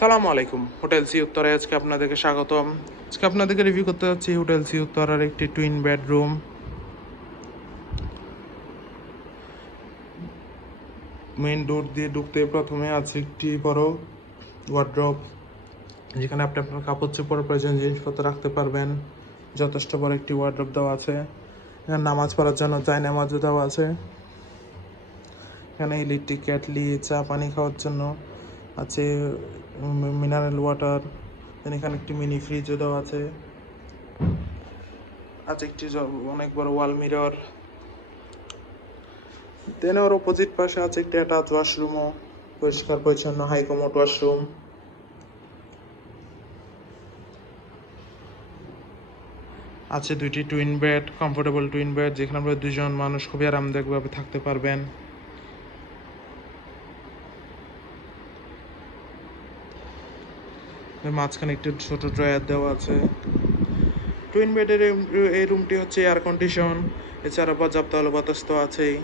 সালামু আলাইকুম। Hotel sea উত্তরে আজকে আপনাদেরকে স্বাগতম। আজকে আপনাদেরকে রিভিউ করতে যাচ্ছি হোটেল সি উত্তরার একটি টুইন বেডরুম মেইন ডোর দিয়ে ঢুকতে প্রথমে আছে একটি বড় ওয়ার্ড্রপ যেখানে আপনি আপনার কাপড় চোপড় প্রয়োজন জিনিসপত্র রাখতে পারবেন। যথেষ্ট বড় একটি ওয়ার্ড্রপ দেওয়া আছে। এখানে নামাজ পড়ার জন্য চাই নামাজও দেওয়া আছে। এখানে ইলেকট্রিক ক্যাটলি চা, পানি খাওয়ার জন্য আছে মিনারেল ওয়াটার দেন এখানে একটি মিনি ফ্রিজও দেওয়া আছে। আছে একটি অনেক বড় ওয়াল মিরর দেন ওর অপোজিট পাশে আছে একটি অ্যাটাচ ওয়াশরুমও পরিষ্কার, পরিচ্ছন্ন হাইকমোট ওয়াশরুম আছে দুইটি twin bed comfortable twin bed যেখানে আপনারা দুজন মানুষ খুবই আরামদায়কভাবে থাকতে পারবেন। মাঝখানে একটি ছোট ড্রয়ার দেওয়া আছে। টুইন বেডের এই- রুমটি হচ্ছে এয়ার কন্ডিশন এছাড়া পর্যাপ্ত আলো বাতাস তো আছেই।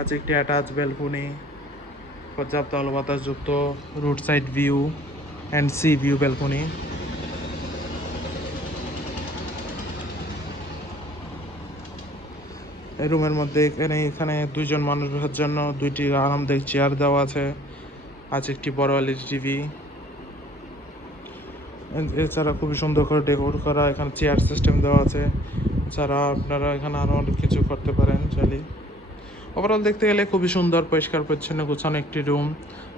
আছে একটি অ্যাটাচ ব্যালকনি পর্যাপ্ত আলো বাতাস যুক্ত road side view and sea view balcony এই রুমের মধ্যে এখানে এখানে দুইজন মানুষ বসার জন্য দুইটি আরামদায়ক চেয়ার দেওয়া আছে। আছে একটি বড় এলইডি টিভি এছাড়া খুবই সুন্দর করে ডেকোর করা, এখানে চেয়ার সিস্টেম দেওয়া আছে। এছাড়া আপনারা এখানে আরও অনেক কিছু করতে পারেন, চাইলে। ওভারঅল দেখতে গেলে খুবই সুন্দর, পরিষ্কার, পরিচ্ছন্ন, গোছানো একটি রুম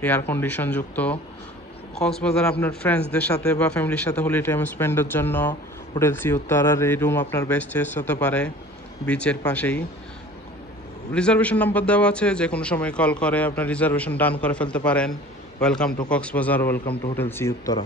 এয়ার কন্ডিশন যুক্ত। কক্সবাজার আপনার ফ্রেন্ডসদের সাথে বা ফ্যামিলির সাথে হোলি টাইম স্পেন্ডের জন্য হোটেল সি উত্তরার এই রুম আপনার বেস্ট চয়েস হতে পারে বিচের পাশেই। রিজার্ভেশন নাম্বার দেওয়া আছে যে কোনো সময় কল করে, আপনার রিজার্ভেশন ডান করে ফেলতে পারেন। Welcome to Cox's Bazar welcome to hotel sea Uttara.